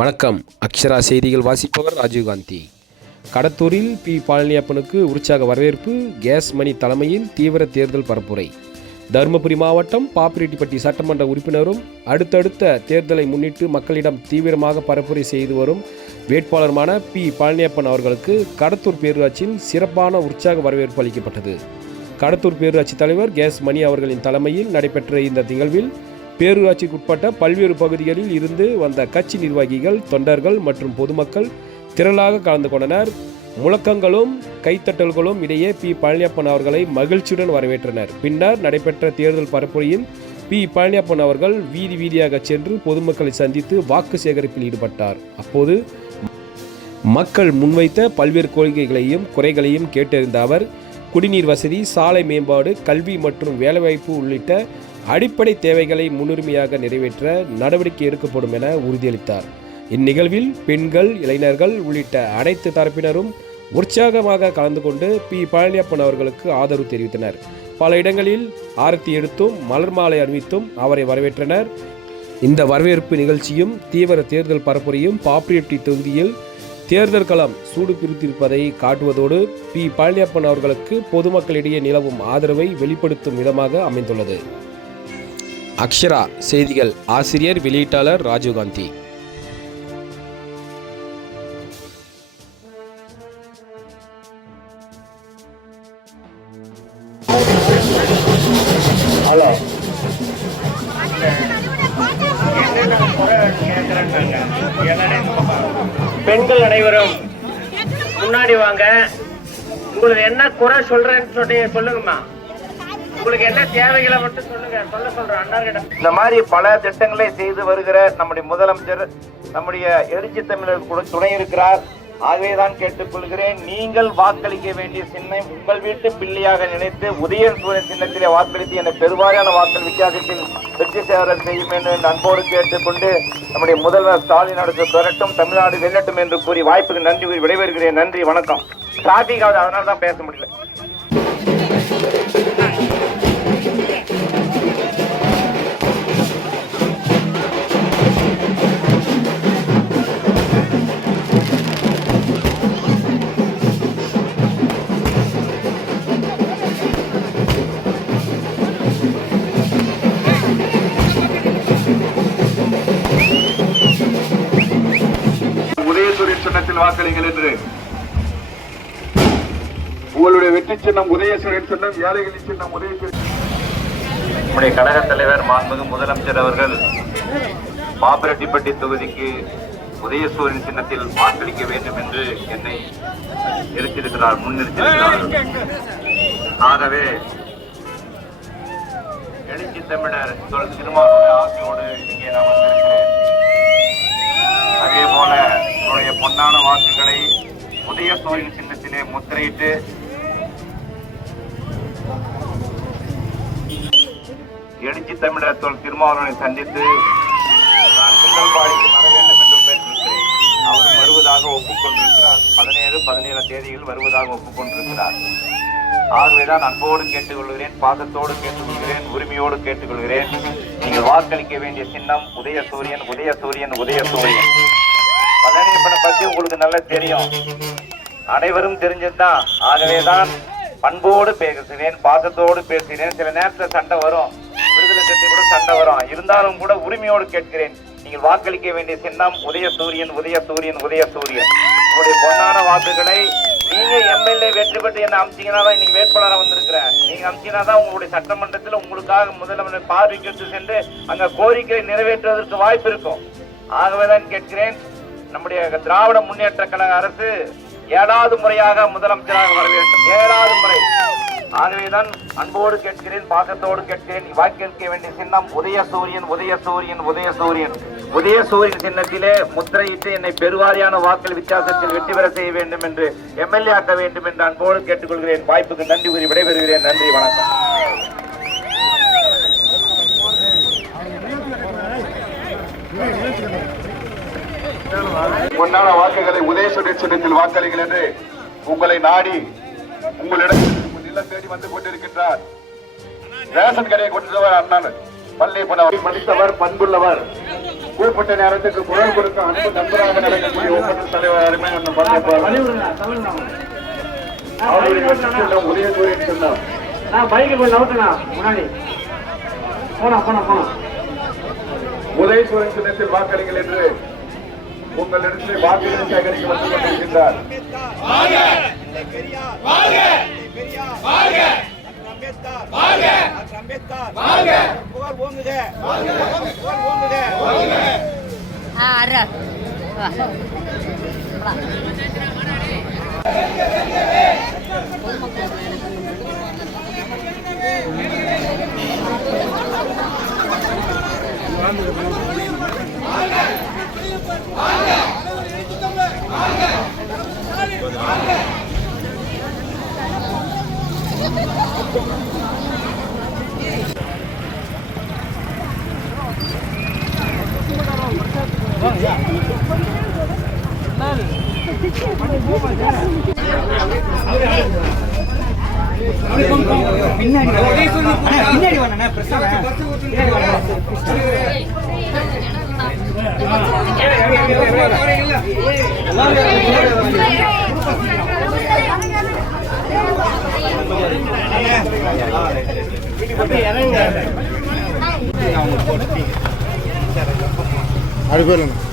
வணக்கம். அக்ஷரா செய்திகள் வாசிப்பவர் ராஜீவ்காந்தி. கடத்தூரில் பி. பழனியப்பனுக்கு உற்சாக வரவேற்பு. கேஸ் மணி தலைமையில் தீவிர தேர்தல் பரப்புரை. தருமபுரி மாவட்டம் பாப்பிரெட்டிப்பட்டி சட்டமன்ற உறுப்பினரும் அடுத்தடுத்த தேர்தலை முன்னிட்டு மக்களிடம் தீவிரமாக பரப்புரை செய்து வரும் வேட்பாளருமான பி. பழனியப்பன் அவர்களுக்கு கடத்தூர் பேரூராட்சியில் சிறப்பான உற்சாக வரவேற்பு அளிக்கப்பட்டது. கடத்தூர் பேரூராட்சி தலைவர் கேஸ் மணி அவர்களின் தலைமையில் நடைபெற்ற இந்த நிகழ்வில் பேரூராட்சிக்குட்பட்ட பல்வேறு பகுதிகளில் இருந்து வந்த கட்சி நிர்வாகிகள், தொண்டர்கள் மற்றும் பொதுமக்கள் திரளாக கலந்து கொண்டனர். முழக்கங்களும் கைத்தட்டல்களும் இடையே பி. பழனியப்பன் அவர்களை மகிழ்ச்சியுடன் வரவேற்றனர். பின்னர் நடைபெற்ற தேர்தல் பரப்புரையில் பி. பழனியப்பன் அவர்கள் வீதி வீதியாக சென்று பொதுமக்களை சந்தித்து வாக்கு சேகரிப்பில் ஈடுபட்டார். அப்போது மக்கள் முன்வைத்த பல்வேறு கோரிக்கைகளையும் குறைகளையும் கேட்டறிந்த அவர் குடிநீர் வசதி, சாலை மேம்பாடு, கல்வி மற்றும் வேலைவாய்ப்பு உள்ளிட்ட அடிப்படை தேவைகளை முன்னுரிமையாக நிறைவேற்ற நடவடிக்கை எடுக்கப்படும் என உறுதியளித்தார். இந்நிகழ்வில் பெண்கள், இளைஞர்கள் உள்ளிட்ட அனைத்து தரப்பினரும் உற்சாகமாக கலந்து கொண்டு பி. பழனியப்பன் அவர்களுக்கு ஆதரவு தெரிவித்தனர். பல இடங்களில் ஆரத்தி எடுத்தும் மலர் மாலை அணிவித்தும் அவரை வரவேற்றனர். இந்த வரவேற்பு நிகழ்ச்சியும் தீவிர தேர்தல் பரப்புரையும் பாப்பிரெட்டி தொகுதியில் தேர்தல் களம் சூடு பிடித்திருப்பதை காட்டுவதோடு பி. பழனியப்பன் அவர்களுக்கு பொதுமக்களிடையே நிலவும் ஆதரவை வெளிப்படுத்தும் விதமாக அமைந்துள்ளது. அக்ஷரா செய்திகள் ஆசிரியர், வெளியீட்டாளர் ராஜீவ்காந்தி. பெண்கள் அனைவரும் முன்னாடி வாங்க. உங்களுக்கு என்ன குறை சொல்றேன்னு சொல்லுங்கம்மா. உங்களுக்கு என்ன தேவைகளை மட்டும் சொல்லுங்க. சொல்றேன் அண்ணார்கிட்ட. இந்த மாதிரி பல திட்டங்களை செய்து வருகிற நம்முடைய முதலமைச்சர் நம்முடைய எழுச்சி தமிழர் கூட துணை இருக்கிறார். ஆகவேதான் கேட்டுக்கொள்கிறேன், நீங்கள் வாக்களிக்க வேண்டிய சின்னம் உங்கள் வீட்டு பிள்ளையாக நினைத்து உதயசூரியன் சின்னத்திலே வாக்களித்து என பெருவாரியான வாக்கள் வித்தியாசத்தில் வெற்றி சேவரர் செய்யும் என்று அன்போடு கேட்டுக்கொண்டு நம்முடைய முதல்வர் ஸ்டாலின் அரசு பெறட்டும், தமிழ்நாடு வெல்லட்டும் என்று கூறி வாய்ப்புக்கு நன்றி கூறி விடைபெறுகிறேன். நன்றி, வணக்கம். டிராபிக் ஆகுது, அதனால தான் பேச முடியல. சின்னத்தில் வாக்களிங்கள் என்று உங்களுடைய வெற்றி சின்னம் உதயசூரியன் சின்னம், ஏழைகளின் சின்னம் உதயசூரியன். நம்முடைய கழக தலைவர் மாண்புமிகு முதலமைச்சர் அவர்கள் பாப்பிரெட்டிப்பட்டி தொகுதிக்கு உதயசூரியன் சின்னத்தில் வாக்களிக்க வேண்டும் என்று என்னை முன்னிறுத்தியிருக்கிறார். ஆகவே எழுச்சி தமிழர் திருமாவளவன் ஆசையோடு இங்கே நான் வந்திருக்கிறேன். அதே போல என்னுடைய பொன்னான வாக்குகளை உதயசூரியன் சின்னத்திலே முத்திரையிட்டு எழுச்சி தமிழர் திருமாவளவனை சந்தித்து நான் செங்கல்பாடிக்கு வர வேண்டும் என்று பேசியிருக்கிறேன். அவர் வருவதாக ஒப்புக்கொண்டிருக்கிறார். 17 தேதியில் வருவதாக ஒப்புக்கொண்டிருக்கிறார். ஆகவேதான் அன்போடு கேட்டுக்கொள்கிறேன், பாசத்தோடு கேட்டுக்கொள்கிறேன், உரிமையோடு கேட்டுக்கொள்கிறேன். நீங்கள் வாக்களிக்க வேண்டிய சின்னம் உதயசூரியன், உதயசூரியன், உதயசூரியன். பழனியப்பனை பற்றி உங்களுக்கு நல்லா தெரியும், அனைவரும் தெரிஞ்சதுதான். ஆகவேதான் பண்போடு பேசுகிறேன், பாசத்தோடு பேசுகிறேன். சில நேரத்தில் சண்டை வரும், விடுதலை கட்சி கூட சண்டை வரும். இருந்தாலும் கூட உரிமையோடு கேட்கிறேன், நீங்கள் வாக்களிக்க வேண்டிய சின்னம் உதயசூரியன், உதயசூரியன், உதயசூரியன். உங்களுடைய பொன்னான வாக்குகளை நீங்க எம்எல்ஏ வெற்றி பெற்று என்ன அமிச்சிங்கன்னா தான் இன்னைக்கு வேட்பாளராக வந்திருக்கிறேன். நீங்க அமிச்சினா தான் உங்களுடைய சட்டமன்றத்தில் உங்களுக்காக முதலமைச்சர் பார்வைக்கு சென்று அங்க கோரிக்கையை நிறைவேற்றுவதற்கு வாய்ப்பு இருக்கும். ஆகவேதான் கேட்கிறேன், நம்முடைய திராவிட முன்னேற்ற கழக அரசு 7வது முறையாக முதலமைச்சராக வர வேண்டும். 7வது முறை. ஆகவேதான் அன்போடு கேட்கிறேன், பாசத்தோடு கேட்கிறேன், வாக்களிக்க வேண்டிய சின்னம் உதயசூரியன், உதயசூரியன், உதயசூரியன். உதயசூரியன் சின்னத்திலே முத்திரையிட்டு என்னை பெருவாரியான வாக்கள் வித்தியாசத்தில் வெற்றி பெற செய்ய வேண்டும் என்று, எம்எல்ஏ ஆக்க வேண்டும் என்று அன்போடு கேட்டுக்கொள்கிறேன். வாய்ப்புக்கு நன்றி கூறி விடைபெறுகிறேன். நன்றி, வணக்கம். பொன்னான வாக்குகளை உதயசூரியன் சின்னத்தில் வாக்களிங்கள் என்று உங்களை நாடி உங்களிடம் இல்லம் தேடி வந்து கொண்டிருக்கின்றார். ரேஷன் கடையை கொண்டவர் அண்ணன் பள்ளி படித்தவர், பண்புள்ளவர், கூப்பிட்ட நேரத்துக்கு குரல் கொடுக்க அன்பு நண்பராக நடக்கக்கூடிய ஒப்பந்த தலைவர் அருமை அண்ணன் உதயசூரியன் சொன்னார். உதயசூரியன் சின்னத்தில் வாக்களிங்கள் என்று உங்களிடத்தில் வாக்குகளை சேகரிக்க வந்து கொண்டிருக்கின்றார். பின்னாடி வாங்க பிரச்சனை. அது பேர்